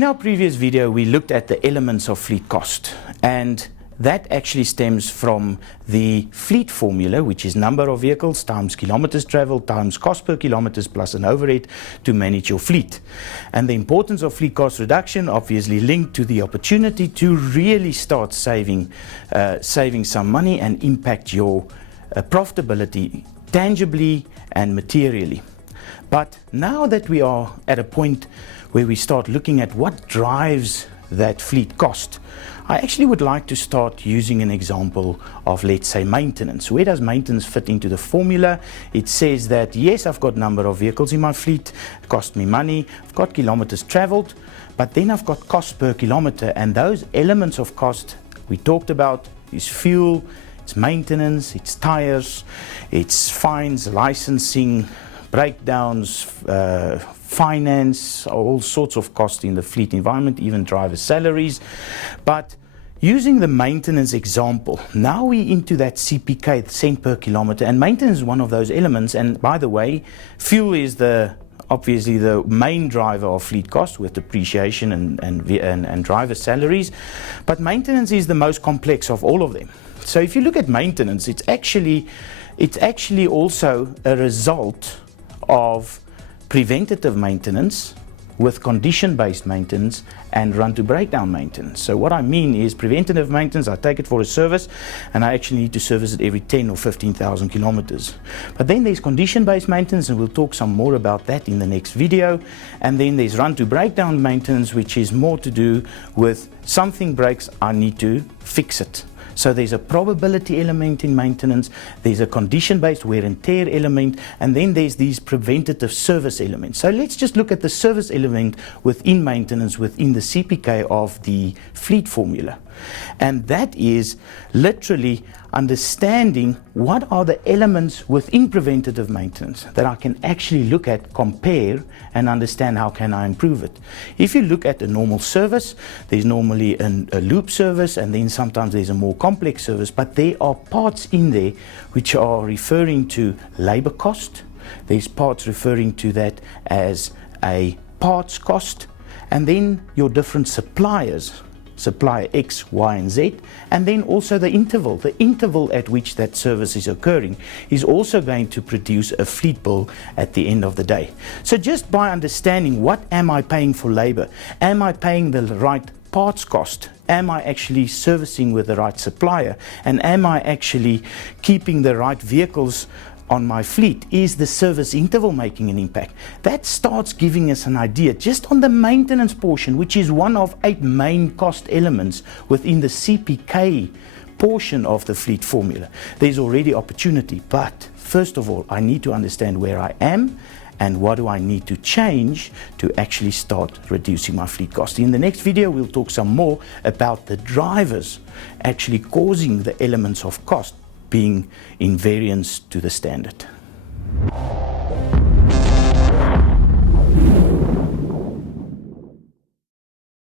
In our previous video, we looked at the elements of fleet cost, and that actually stems from the fleet formula, which is number of vehicles times kilometers traveled times cost per kilometers plus an overhead to manage your fleet. And the importance of fleet cost reduction obviously linked to the opportunity to really start saving some money and impact your profitability tangibly and materially. But now that we are at a point where we start looking at what drives that fleet cost, I actually would like to start using an example of, let's say, maintenance. Where does maintenance fit into the formula? It says that, yes, I've got number of vehicles in my fleet, it costs me money, I've got kilometers traveled, but then I've got cost per kilometer, and those elements of cost we talked about is fuel, it's maintenance, it's tires, it's fines, licensing, breakdowns, finance, all sorts of costs in the fleet environment, even driver salaries. But using the maintenance example, now we're into that CPK, the cent per kilometer, and maintenance is one of those elements. And by the way, fuel is obviously the main driver of fleet cost with depreciation and driver salaries, but maintenance is the most complex of all of them. So if you look at maintenance, it's actually also a result of preventative maintenance with condition-based maintenance and run-to-breakdown maintenance. So what I mean is preventative maintenance, I take it for a service and I actually need to service it every 10 or 15,000 kilometers. But then there's condition-based maintenance, and we'll talk some more about that in the next video. And then there's run-to-breakdown maintenance, which is more to do with something breaks, I need to fix it. So there's a probability element in maintenance, there's a condition-based wear and tear element, and then there's these preventative service elements. So let's just look at the service element within maintenance, within the CPK of the fleet formula. And that is literally understanding what are the elements within preventative maintenance that I can actually look at, compare, and understand how can I improve it. If you look at a normal service, there's normally a loop service, and then sometimes there's a more complex service, but there are parts in there which are referring to labor cost. There's parts referring to that as a parts cost, and then your different suppliers, supplier X, Y, and Z, and then also the interval at which that service is occurring is also going to produce a fleet bill at the end of the day. So just by understanding what am I paying for labor, am I paying the right parts cost, am I actually servicing with the right supplier, and am I actually keeping the right vehicles on my fleet, is the service interval making an impact? That starts giving us an idea just on the maintenance portion, which is one of 8 main cost elements within the CPK portion of the fleet formula. There's already opportunity, but first of all, I need to understand where I am and what do I need to change to actually start reducing my fleet cost. In the next video, we'll talk some more about the drivers actually causing the elements of cost being in variance to the standard.